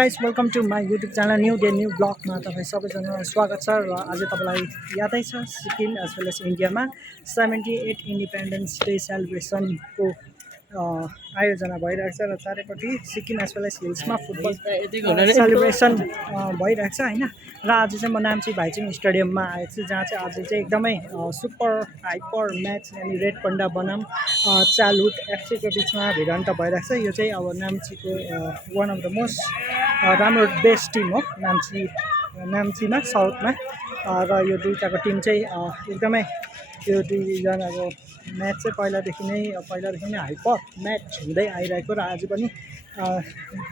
Guys welcome to my YouTube channel new day new ब्लगमा तपाईँ सबैजनालाई स्वागत छ। र आज तपाईँलाई यादै छ सिक्किम एज वेल एज इन्डियामा 78 इन्डिपेन्डेन्स डे सेलिब्रेसनको आयोजना भइरहेको छ। र चारैपट्टि सिक्किम एज वेल एज हिल्समा फुटबल सेलिब्रेसन भइरहेको छ होइन। र आज चाहिँ म नाम्ची भाइचुङ स्टेडियममा आएको छु, जहाँ चाहिँ आज चाहिँ एकदमै सुपर हाइपर म्याच यानि रेड पन्डा बनाम चालुट एफसीको बिचमा भिडन्त भइरहेको छ। यो चाहिँ अब नाम्चीको वान अफ द मोस्ट राम्रो बेस्ट टिम हो नाम्चीमा साउथमा। र यो दुईवटाको टिम चाहिँ एकदमै यो दुईजनाको म्याच चाहिँ पहिलादेखि नै हाइपर म्याच हुँदै आइरहेको र आज पनि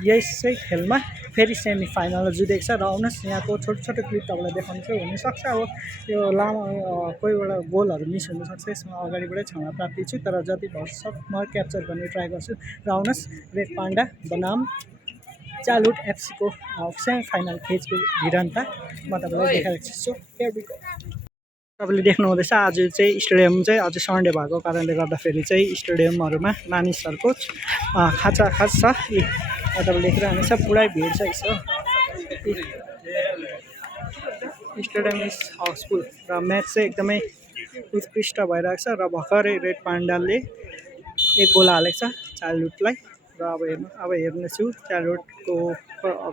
यसै खेलमा फेरि सेमी फाइनल जुधेको छ। र आउनुहोस् यहाँको छोटो छोटो क्लिप तपाईँलाई देखाउँछु। हुनसक्छ अब यो लामो कोहीवटा गोलहरू मिस हुनसक्छ, यसमा अगाडिबाटै क्षमा प्राप्ति छु, तर जति भरसक म क्याप्चर गर्ने ट्राई गर्छु। र आउनुहोस् रेड पान्डा बनाम चालुट एफसीको सेमी फाइनल फेजको भिडन्त म तपाईँलाई देखाएको छु। So here we go. तपाईँले देख्नुहुँदैछ आज चाहिँ स्टेडियम चाहिँ अझै सन्डे भएको कारणले गर्दाखेरि चाहिँ स्टेडियमहरूमा मानिसहरूको खाँचाखाच छ। तपाईँले देखिरहनुहुन्छ पुरै भिड छ यसो। स्टेडियम इज हाउसफुल र म्याच चाहिँ एकदमै उत्कृष्ट भइरहेको छ। र भर्खरै रेड पान्डाले एक गोल हालेको छ चालुटलाई। र अब हेर्नेछु चालुटको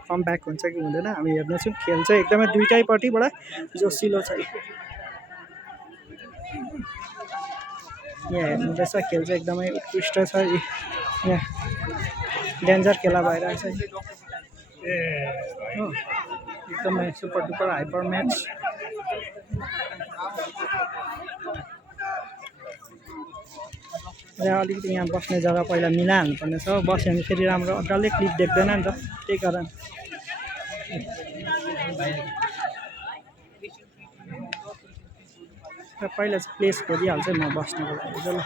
कमब्याक हुन्छ कि हुँदैन, हामी हेर्नेछु। खेल चाहिँ एकदमै दुईटैपट्टिबाट जोसिलो छ। यहाँ हेर्नुहुँदैछ खेल चाहिँ एकदमै उत्कृष्ट छ। यहाँ डेन्जर खेला भइरहेछ हो, एकदमै सुपर डुपर हाइपर म्याच। र अलिकति यहाँ बस्ने जग्गा पहिला मिलाइहाल्नुपर्ने छ, बस्यो भने फेरि राम्रो डल्लै क्लिप देख्दैन नि त, त्यही कारण। र पहिला चाहिँ प्लेस खोजिहाल्छु म बस्नुको लागि ल।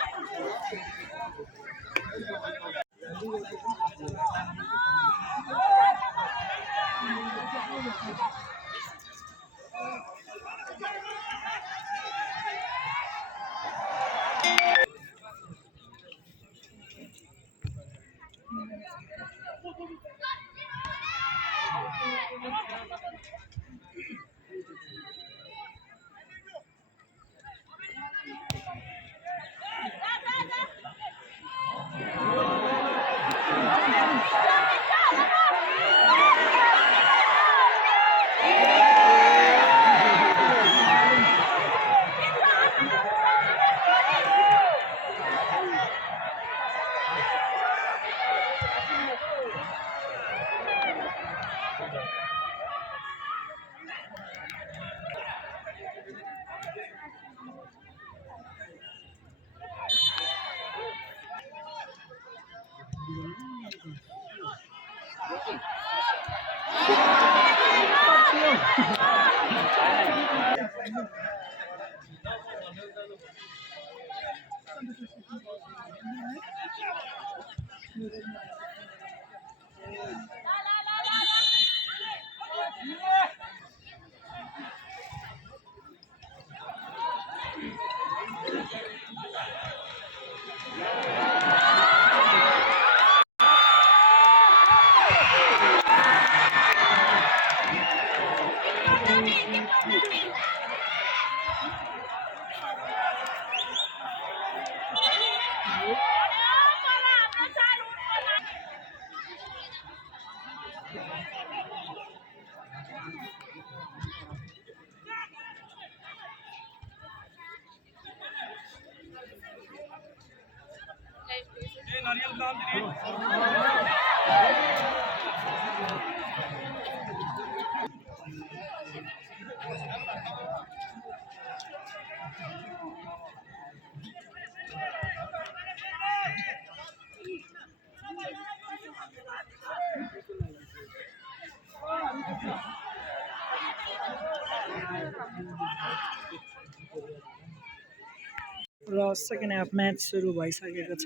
र सेकेन्ड हाफ म्याच सुरु भइसकेको छ।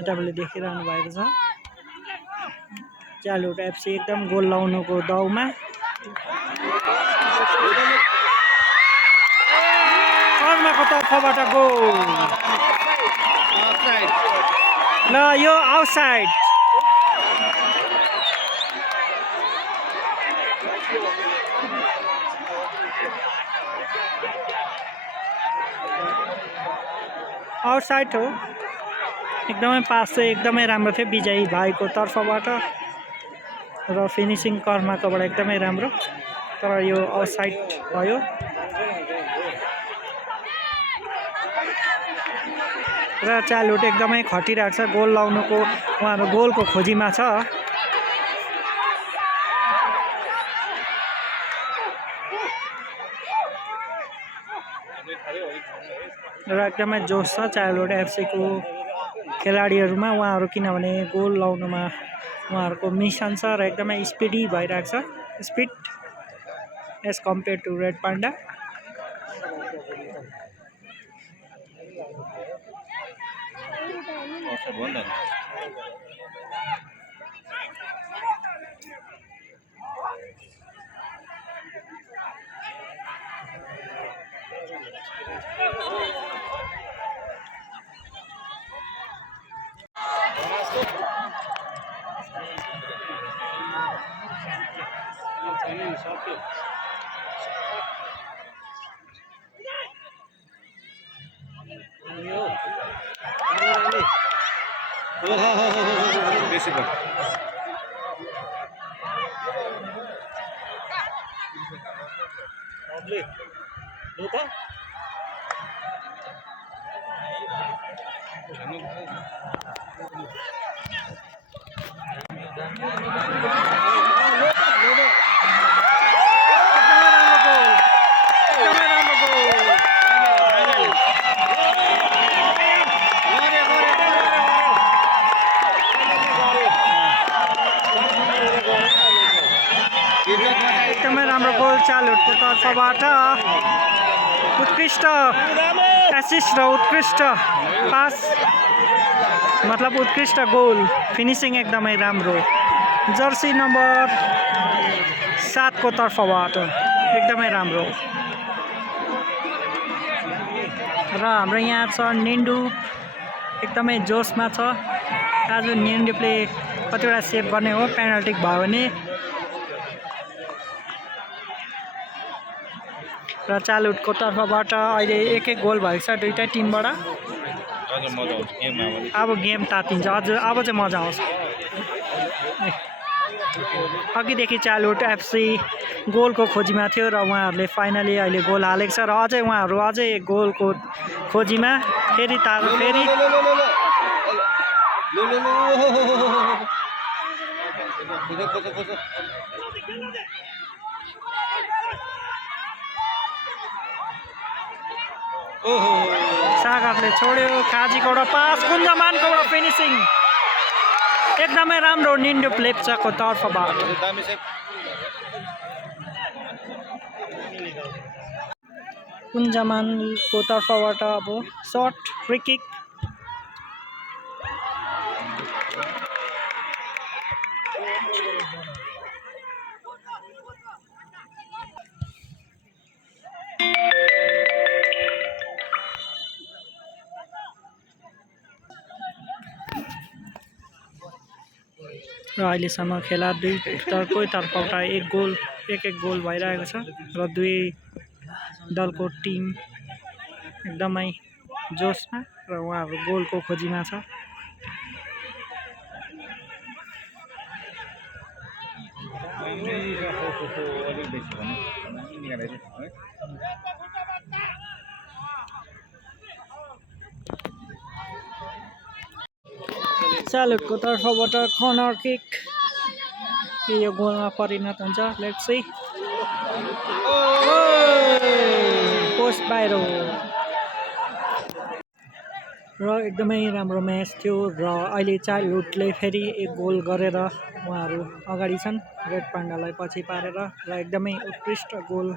तपाईँले देखिरहनु भएको छ चालुट एफसी एकदम गोल लाउनुको दाउमा। कर्णको तर्फबाट गोल ल, यो आउटसाइड। आउटसाइड हो एकदमै पास चाहिँ एकदमै राम्रो थियो विजयी भाइको तर्फबाट र फिनिसिङ कर्माकोबाट एकदमै राम्रो तर यो आउटसाइड भयो र चाइल्डहुड एकदमै खटिरहेको छ गोल लाउनुको उहाँहरू गोलको खोजीमा छ र एकदमै जोस छ चाइल्डहुड एफसीको खेलाडीहरूमा उहाँहरू किनभने गोल लाउनुमा उहाँहरूको मिसन छ र एकदमै स्पिडी भइरहेको छ speed as compared to red panda एकदमै राम्रो गोल चाइल्डहुडको तर्फबाट उत्कृष्ट एसिस्ट र उत्कृष्ट पास मतलब उत्कृष्ट गोल फिनिसिङ एकदमै राम्रो जर्सी नम्बर 7 को तर्फबाट एकदमै राम्रो र हाम्रो यहाँ छ निन्डु एकदमै जोसमा छ आज निन्डुले कतिवटा सेभ गर्ने हो पेनल्टी भयो भने र चाइल्डहुडको तर्फबाट अहिले एक गोल भएको छ दुईटै टिमबाट अब गेम तातिन्छ अझ अब चाहिँ मजा आउँछ अघिदेखि चाइल्डहुड एफसी गोलको खोजीमा थियो र उहाँहरूले फाइनली अहिले गोल हालेको छ र अझै उहाँहरू अझै गोलको खोजीमा फेरि सागरले छोड्यो काजीकोबाट पास कुञ्जमानकोबाट फिनिसिङ एकदमै राम्रो निन्डु लेप्चाको तर्फबाट कुञ्जमानको तर्फबाट अब सर्ट फ्री किक र अहिलेसम्म खेला कोही तर्फबाट एक गोल भइरहेको छ र दुई दलको टिम एकदमै जोसमा र उहाँहरू गोलको खोजीमा छ चाइल्डहुडको तर्फबाट कर्नर किक के यो गोलमा परिणत हुन्छ लेट्स सी पोस्ट बाहिर हो र एकदमै राम्रो म्याच थियो र अहिले चाइल्डहुडले फेरि एक गोल गरेर उहाँहरू अगाडि छन् रेड पान्डालाई पछि पारेर र एकदमै उत्कृष्ट गोल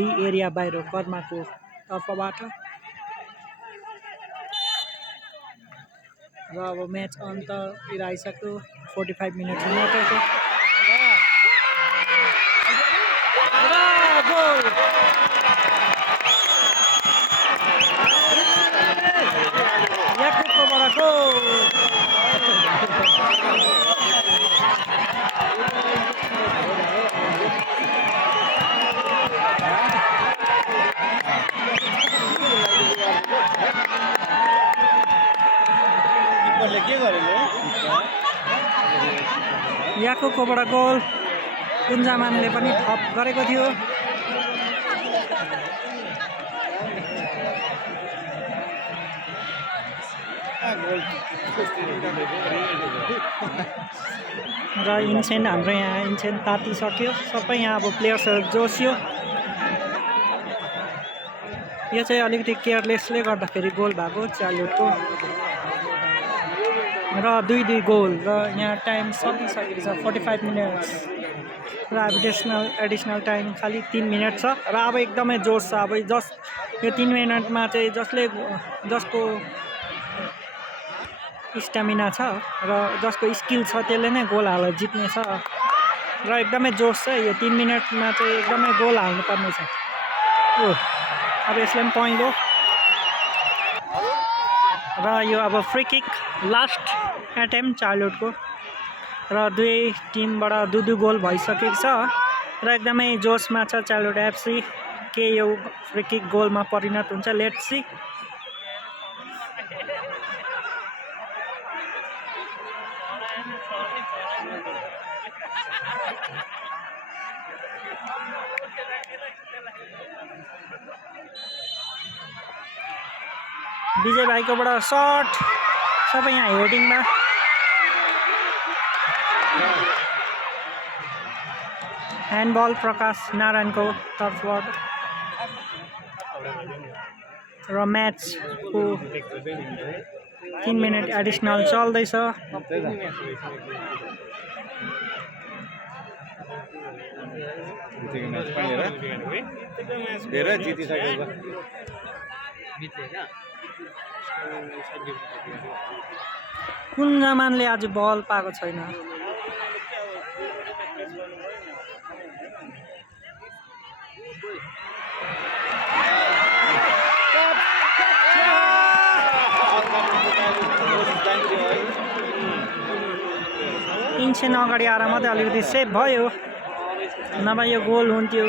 डी एरिया बाहिर कर्माको तर्फबाट र अब म्याच अन्ततिर आइसक्यो 45 मिनट मात्रै गोल याकुबकोबाट गोल अर्कोबाट गोल कुञ्जामानले पनि थप गरेको थियो। र इन्सेन्ट हाम्रो यहाँ इन्सेन्ट तातिसक्यो, सबै यहाँ अब प्लेयर्सहरू जोसियो। यो चाहिँ अलिकति केयरलेसले गर्दाखेरि गोल भएको चार्लोटको र 2-2 गोल र यहाँ टाइम सकिसकेको छ 45 मिनट्स र अब एडिसनल टाइम खालि 3 मिनट छ र अब एकदमै जोस छ। अब यो 3 मिनटमा चाहिँ जसको स्टामिना छ र जसको स्किल छ त्यसले नै गोल हालेर जित्ने छ र एकदमै जोस छ। यो 3 मिनटमा चाहिँ एकदमै गोल हाल्नुपर्ने छ। अब यसले पनि पोइन्ट हो र यो अब फ्री किक लास्ट एटेम्प चार्लोटको र दुवै टिमबाट 2-2 गोल भइसकेको छ र एकदमै जोसमा छ चार्लोट एफसी। के यो फ्री किक गोलमा परिणत हुन्छ, लेट्स सी। विजय भाइकोबाट सर्ट, सबै यहाँ हेडिङमा। ह्यान्डबल प्रकाश नारायणको तर्फबाट र म्याचको 3 मिनट एडिसनल चल्दैछ। कुञ्जामानले आज बल पाएको छैन। इन्सेन अगाडि आएर मात्रै अलिकति सेभ भयो, नभए यो गोल हुन्थ्यो।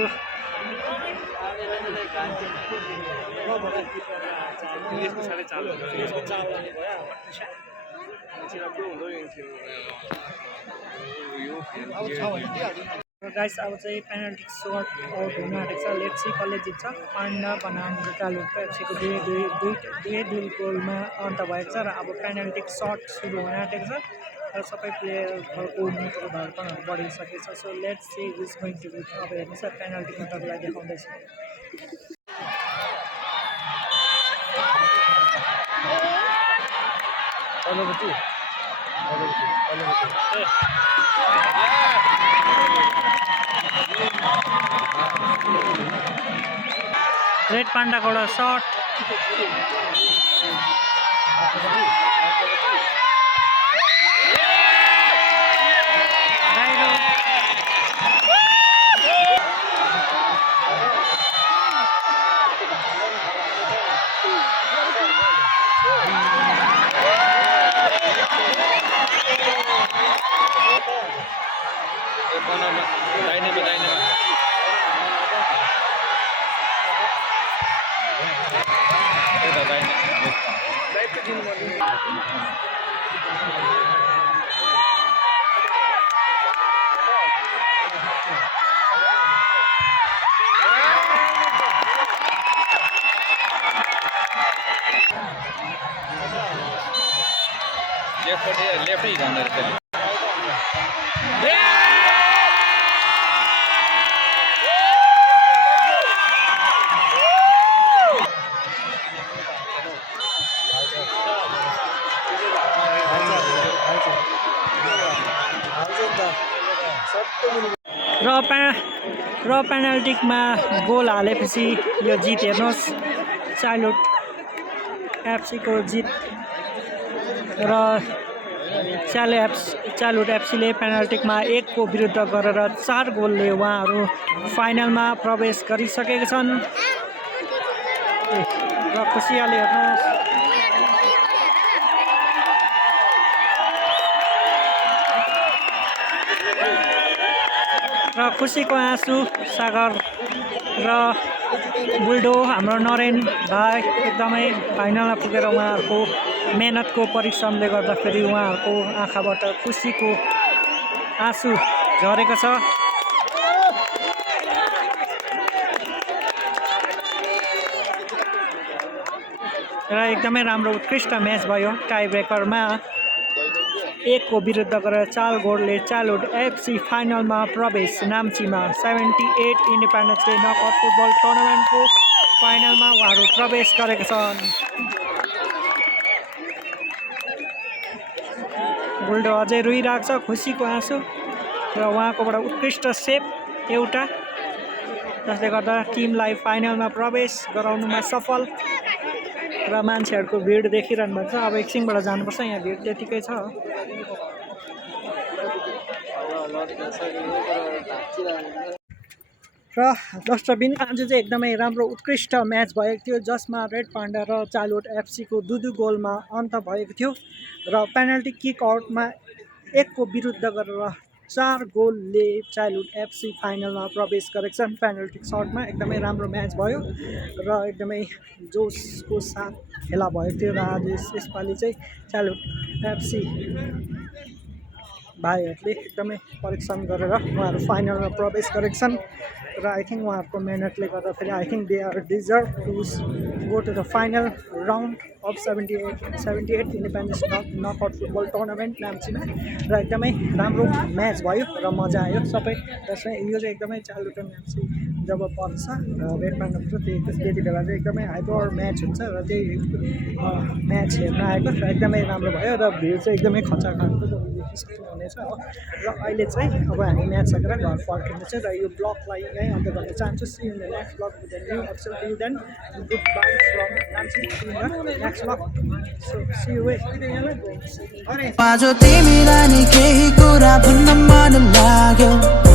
गाइस अब चाहिँ पेनल्टी सर्ट आउट हुन आँटेको छ। लेट्स सी कसले जित्छ। पाण्डा बनाम चार्लोटको एफसीको 2-2 गोलमा अन्त भएको छ र अब पेनल्टी सर्ट सुरु हुन आँटेको छ र सबै प्लेयरहरूको मुटुको धड्कनहरू बढिसकेको छ। So let's see is going to win. अब हेर्नुहोस् पेनल्टीमा तपाईँलाई देखाउँदैछ। रेड पाण्डाको एउटा सर्ट, लेफ्ट ही जाना है। र पेनल्टीमा गोल हालेपछि यो जित हेर्नुहोस्, चार्लोट एफसीको जित। र चार्लोट एफसीले पेनल्टीमा 1 को विरुद्ध गरेर 4 गोलले उहाँहरू फाइनलमा प्रवेश गरिसकेका छन्। र खुसियाले हेर्नुहोस्, र खुसीको आँसु सागर र बुल्डो हाम्रो नरेन भाइ एकदमै फाइनलमा पुगेर उहाँहरूको मेहनतको परिश्रमले गर्दाखेरि उहाँहरूको आँखाबाट खुसीको आँसु झरेको छ। र एकदमै राम्रो उत्कृष्ट म्याच भयो। टाई ब्रेकरमा 1 को विरुद्ध गरेर 4 गोलले चाइल्डहुड एफसी फाइनलमा प्रवेश। नाम्चीमा 78 इन्डिपेन्डेन्स डे नकआउट फुटबल टुर्नामेन्टको फाइनलमा उहाँहरू प्रवेश गरेका छन्। बुल्डो अझै रोइरहेको छ, खुसीको आँसु र उहाँकोबाट उत्कृष्ट सेभ एउटा, जसले गर्दा टिमलाई फाइनलमा प्रवेश गराउनुमा सफल। र मान्छेहरूको भिड देखिरहनु भएको छ। अब एकछिनबाट जानुपर्छ, यहाँ भिड त्यतिकै छ। र डस्टबिन आज चाहिँ एकदमै राम्रो उत्कृष्ट म्याच भएको थियो, जसमा रेड पान्डा र चाइल्डहुड एफसीको 2-2 गोलमा अन्त भएको थियो। र पेनल्टी किक आउटमा 1 को विरुद्ध गरेर 4 गोलले चाइल्डहुड एफसी फाइनलमा प्रवेश गरेका छन्। पेनल्टी सर्टमा एकदमै राम्रो म्याच भयो र एकदमै जोसको साथ खेला भएको थियो। र आज यसपालि चाहिँ चाइल्डहुड एफसी भाइहरूले एकदमै परीक्षण गरेर उहाँहरू फाइनलमा प्रवेश गरेका छन्। र आई थिङ्क उहाँहरूको मेहनतले गर्दाखेरि I think they are deserve to go to the final round of 78 independence knockout football tournament नाम्चीमा। र एकदमै राम्रो म्याच भयो र मजा आयो सबै दर्शक। यो चाहिँ एकदमै चाइल्डहुड नाम्ची जब पर्छ रेड पान्डाको त्यति बेला चाहिँ एकदमै हाइपर म्याच हुन्छ र त्यही म्याच हेर्न आएको र एकदमै राम्रो भयो। र भिड चाहिँ एकदमै खचाखचको सक्नुहुनेछ हो। र अहिले चाहिँ अब हामी म्याच सकेर घर फर्किँदैछ र यो ब्लगलाई यहीँ अन्त गर्न चाहन्छु। See in the next blog with the new episode. Till then goodbye from Namchi in the next blog. So see you way. तिमीलाई नि केही कुरा भन्न मन लाग्यो।